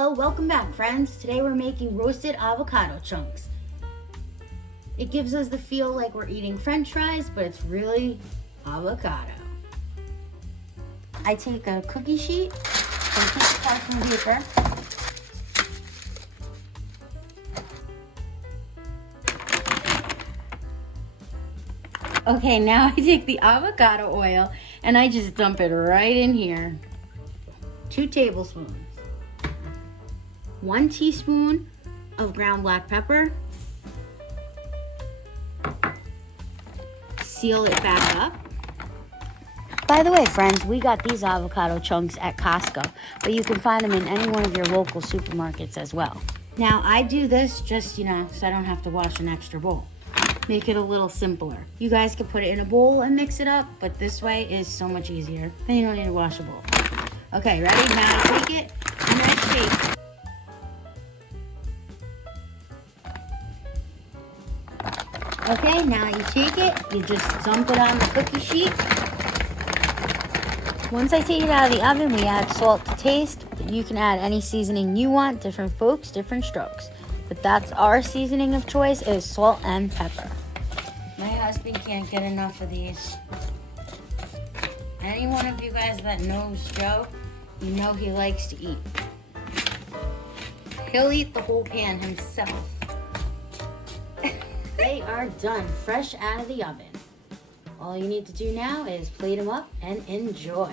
Hello, welcome back friends. Today we're making roasted avocado chunks. It gives us the feel like we're eating french fries, but it's really avocado. I take a cookie sheet, some piece of parchment paper, okay, now I take the avocado oil and I just dump it right in here. 2 tablespoons. 1 teaspoon of ground black pepper. Seal it back up. By the way, friends, we got these avocado chunks at Costco, but you can find them in any one of your local supermarkets as well. Now, I do this just, so I don't have to wash an extra bowl. Make it a little simpler. You guys can put it in a bowl and mix it up, but this way is so much easier. Then you don't need to wash a bowl. Okay, ready? Now I take it and I shake. Okay, now you take it, you just dump it on the cookie sheet. Once I take it out of the oven, we add salt to taste. You can add any seasoning you want, different folks, different strokes. But that's our seasoning of choice is salt and pepper. My husband can't get enough of these. Any one of you guys that knows Joe, you know he likes to eat. He'll eat the whole pan himself. They are done, fresh out of the oven. All you need to do now is plate them up and enjoy.